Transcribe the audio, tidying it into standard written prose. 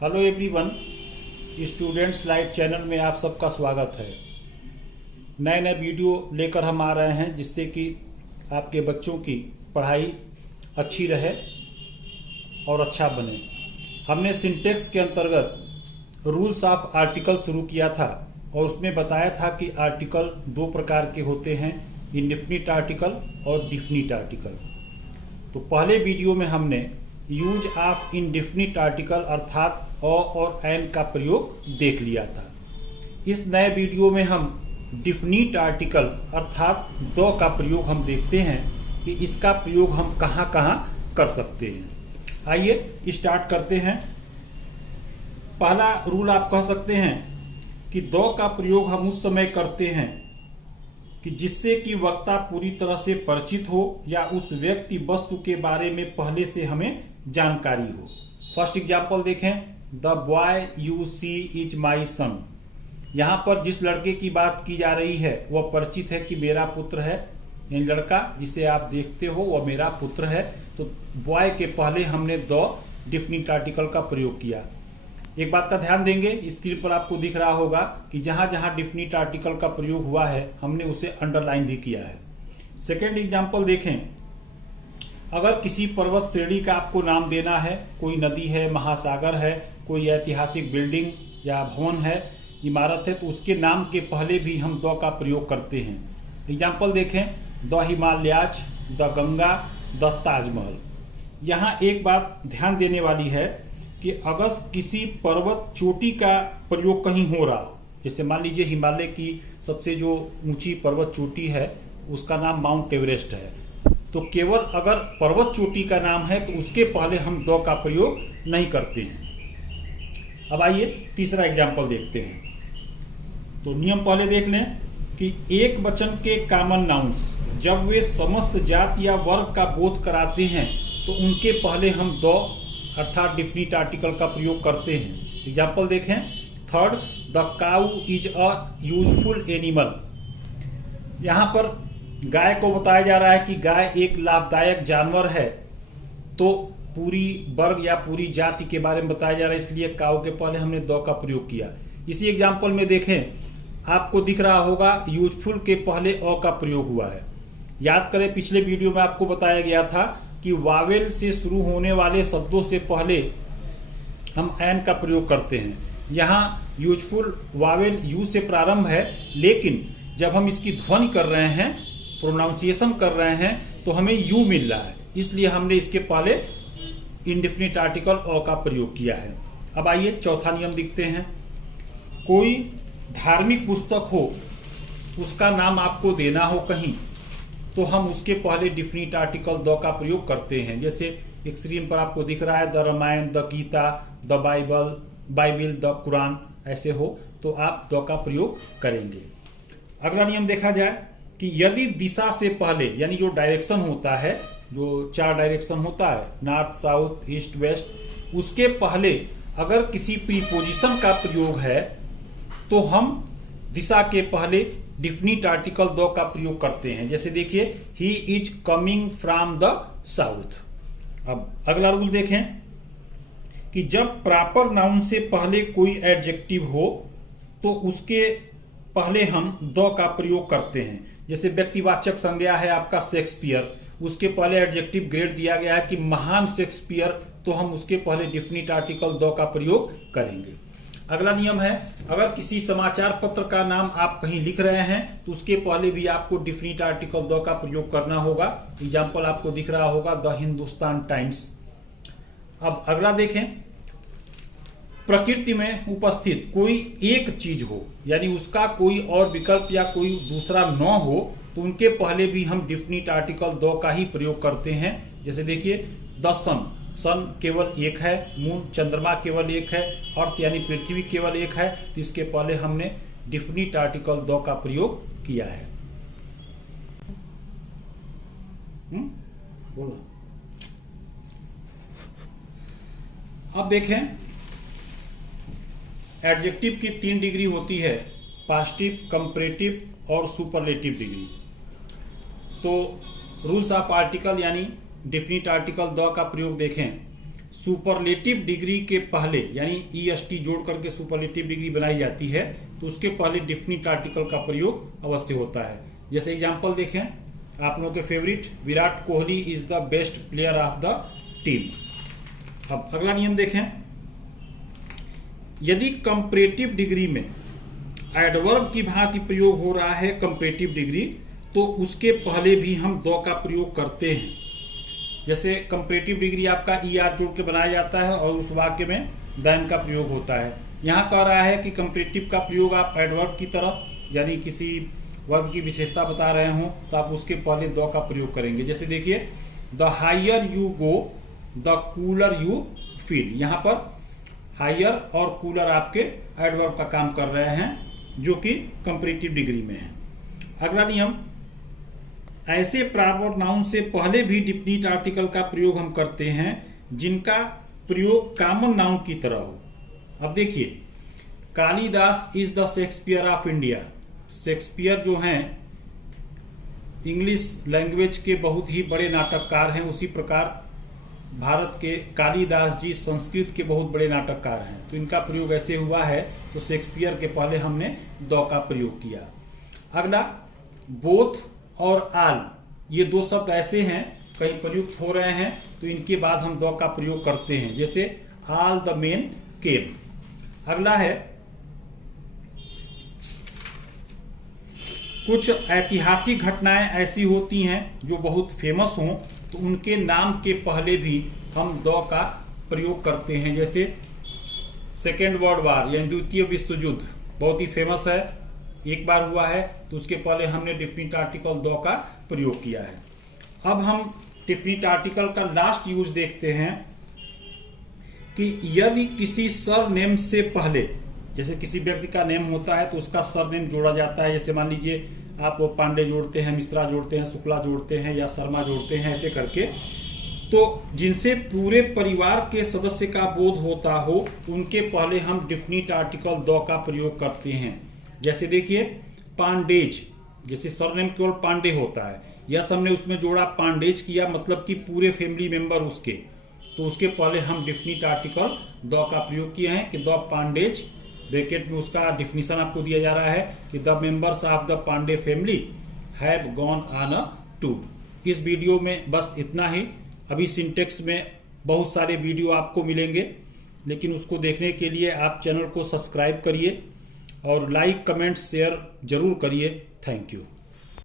Hello everyone, students live channel में आप सबका स्वागत है। नए नए वीडियो लेकर हम आ रहे हैं जिससे कि आपके बच्चों की पढ़ाई अच्छी रहे और अच्छा बने। हमने सिंटेक्स के अंतर्गत रूल्स ऑफ आर्टिकल शुरू किया था और उसमें बताया था कि आर्टिकल दो प्रकार के होते हैं, इंडेफिनिट आर्टिकल और डिफिनिट आर्टिकल। तो पहले वीडियो में हमने यूज ऑफ इंडेफिनिट आर्टिकल अर्थात और एन का प्रयोग देख लिया था। इस नए वीडियो में हम डिफिनिट आर्टिकल अर्थात द का प्रयोग हम देखते हैं कि इसका प्रयोग हम कहाँ कहाँ कर सकते हैं। आइए स्टार्ट करते हैं। पहला रूल आप कह सकते हैं कि द का प्रयोग हम उस समय करते हैं कि जिससे कि वक्ता पूरी तरह से परिचित हो या उस व्यक्ति वस्तु के बारे में पहले से हमें जानकारी हो। फर्स्ट एग्जांपल देखें, the boy you see is my son. यहाँ पर जिस लड़के की बात की जा रही है वह परिचित है कि मेरा पुत्र है, यानी लड़का जिसे आप देखते हो वह मेरा पुत्र है। तो बॉय के पहले हमने द डिफिनिट आर्टिकल का प्रयोग किया। एक बात का ध्यान देंगे, स्क्रीन पर आपको दिख रहा होगा कि जहां जहां डिफिनिट आर्टिकल का प्रयोग हुआ है हमने उसे अंडरलाइन भी किया है। सेकेंड एग्जांपल देखें, अगर किसी पर्वत श्रेणी का आपको नाम देना है, कोई नदी है, महासागर है, कोई ऐतिहासिक बिल्डिंग या भवन है, इमारत है, तो उसके नाम के पहले भी हम द का प्रयोग करते हैं। एग्जाम्पल देखें, the Himalayas, the Ganga, the Taj Mahal. यहाँ एक बात ध्यान देने वाली है कि अगर किसी पर्वत चोटी का प्रयोग कहीं हो रहा हो, जैसे मान लीजिए हिमालय की सबसे जो ऊंची पर्वत चोटी है उसका नाम माउंट एवरेस्ट है, तो केवल अगर पर्वत चोटी का नाम है तो उसके पहले हम द का प्रयोग नहीं करते हैं। अब आइए तीसरा एग्जाम्पल देखते हैं। तो नियम पहले देख लें कि एक वचन के कॉमन नाउन्स जब वे समस्त जात या वर्ग का बोध कराते हैं तो उनके पहले हम द अर्थात डिफिनिट आर्टिकल का प्रयोग करते हैं। एग्जाम्पल देखें, third, the cow is a useful animal. यहाँ पर गाय को बताया जा रहा है कि गाय एक लाभदायक जानवर है, तो पूरी वर्ग या पूरी जाति के बारे में बताया जा रहा है, इसलिए काउ के पहले हमने द का प्रयोग किया। इसी एग्जाम्पल में देखें, आपको दिख रहा होगा यूजफुल के पहले अ का प्रयोग हुआ है। याद करें, पिछले वीडियो में आपको बताया गया था कि वावेल से शुरू होने वाले शब्दों से पहले हम एन का प्रयोग करते हैं। यहाँ यूजफुल वावेल यू से प्रारंभ है, लेकिन जब हम इसकी ध्वनि कर रहे हैं, प्रोनाउंसिएशन कर रहे हैं, तो हमें यू मिल रहा है, इसलिए हमने इसके पहले इंडेफिनिट आर्टिकल अ का प्रयोग किया है। अब आइए चौथा नियम देखते हैं। कोई धार्मिक पुस्तक हो, उसका नाम आपको देना हो कहीं, तो हम उसके पहले डिफिनिट आर्टिकल द का प्रयोग करते हैं। जैसे एक स्क्रीन पर आपको दिख रहा है the Ramayana, the Gita, the Bible, the Quran, ऐसे हो तो आप द का प्रयोग करेंगे। अगला नियम देखा जाए कि यदि दिशा से पहले, यानी जो डायरेक्शन होता है, जो 4 डायरेक्शन होता है, नॉर्थ, साउथ, ईस्ट, वेस्ट, उसके पहले अगर किसी प्रीपोजिशन का प्रयोग है तो हम दिशा के पहले डिफिनिट आर्टिकल द का प्रयोग करते हैं। जैसे देखिए, he is coming from the south. अब अगला रूल देखें कि जब प्रॉपर नाउन से पहले कोई एडजेक्टिव हो तो उसके पहले हम द का प्रयोग करते हैं। जैसे व्यक्तिवाचक संज्ञा है आपका शेक्सपियर, उसके पहले एडजेक्टिव ग्रेड दिया गया है कि महान शेक्सपियर, तो हम उसके पहले डिफिनिट आर्टिकल द का प्रयोग करेंगे। अगला नियम है, अगर किसी समाचार पत्र का नाम आप कहीं लिख रहे हैं तो उसके पहले भी आपको डिफिनिट आर्टिकल द का प्रयोग करना होगा। एग्जाम्पल आपको दिख रहा होगा द हिंदुस्तान टाइम्स। अब अगला देखें, प्रकृति में उपस्थित कोई एक चीज हो, यानी उसका कोई और विकल्प या कोई दूसरा न हो, तो उनके पहले भी हम डिफिनिट आर्टिकल द का ही प्रयोग करते हैं। जैसे देखिए, द सन केवल एक है, मून चंद्रमा केवल एक है, अर्थ यानी पृथ्वी केवल एक है, तो इसके पहले हमने डिफिनिट आर्टिकल द का प्रयोग किया है। बोला। अब देखें, एडजेक्टिव की 3 डिग्री होती है, पॉजिटिव, कंपैरेटिव और सुपरलेटिव डिग्री। तो रूल्स ऑफ आर्टिकल यानी डिफिनिट आर्टिकल द का प्रयोग देखें सुपरलेटिव डिग्री के पहले, यानी EST जोड़ करके सुपरलेटिव डिग्री बनाई जाती है, तो उसके पहले डेफिनिट आर्टिकल का प्रयोग अवश्य होता है। जैसे एग्जांपल देखें, आप लोगों के favourite Virat Kohli is the best player of the team. अब अगला नियम देखें, यदि कंपैरेटिव डिग्री में एडवर्ब की भांति प्रयोग हो रहा है कंपैरेटिव डिग्री, तो उसके पहले भी हम द का प्रयोग करते हैं। जैसे कंपैरेटिव डिग्री आपका ER जोड़ के बनाया जाता है और उस वाक्य में देन का प्रयोग होता है। यहाँ कह रहा है कि कंपैरेटिव का प्रयोग आप एडवर्ब की तरफ, यानी किसी वर्ब की विशेषता बता रहे हो, तो आप उसके पहले द का प्रयोग करेंगे। जैसे देखिए, the higher you go the cooler you feel. यहाँ पर हायर और कूलर आपके एडवर्ब का काम कर रहे हैं, जो कि कंपैरेटिव डिग्री में है। अगला नियम, ऐसे प्रॉपर नाउन से पहले भी डिफिनिट आर्टिकल का प्रयोग हम करते हैं जिनका प्रयोग कॉमन नाउन की तरह हो। अब देखिए, Kalidas is the Shakespeare of India. Shakespeare जो हैं इंग्लिश लैंग्वेज के बहुत ही बड़े नाटककार हैं, उसी प्रकार भारत के कालिदास जी संस्कृत के बहुत बड़े नाटककार हैं। तो इनका प्रयोग ऐसे हुआ है, तो शेक्सपियर के पहले हमने द का प्रयोग किया। अगला, बोथ और आल, ये दो शब्द ऐसे हैं कहीं प्रयुक्त हो रहे हैं, तो इनके बाद हम द का प्रयोग करते हैं। जैसे ऑल द मेन केम। अगला है, कुछ ऐतिहासिक घटनाएं ऐसी होती हैं जो बहुत फेमस हों, तो उनके नाम के पहले भी हम द का प्रयोग करते हैं। जैसे सेकेंड वर्ल्ड वार, यानी द्वितीय विश्व युद्ध बहुत ही फेमस है, एक बार हुआ है, तो उसके पहले हमने डेफिनिट आर्टिकल द का प्रयोग किया है। अब हम डेफिनिट आर्टिकल का लास्ट यूज देखते हैं कि यदि किसी सरनेम से पहले, जैसे किसी व्यक्ति का नेम होता है तो उसका सरनेम जोड़ा जाता है। जैसे मान लीजिए आप पांडे जोड़ते हैं, मिश्रा जोड़ते हैं, शुक्ला जोड़ते हैं या शर्मा जोड़ते हैं, ऐसे करके, तो जिनसे पूरे परिवार के सदस्य का बोध होता हो, उनके पहले हम डेफिनिट आर्टिकल द का प्रयोग करते हैं। जैसे देखिए, पांडेज, जैसे सरनेम केवल पांडे होता है, यस हमने उसमें जोड़ा पांडेज किया, मतलब कि पूरे फैमिली मेंबर उसके, तो उसके पहले हम डेफिनिट आर्टिकल द का प्रयोग किए हैं कि द पांडेज, ब्रैकेट में उसका डिफिनीशन आपको दिया जा रहा है कि the members of the Pandey family have gone on a tour. इस वीडियो में बस इतना ही। अभी सिंटेक्स में बहुत सारे वीडियो आपको मिलेंगे, लेकिन उसको देखने के लिए आप चैनल को सब्सक्राइब करिए और लाइक, कमेंट, शेयर जरूर करिए। Thank you.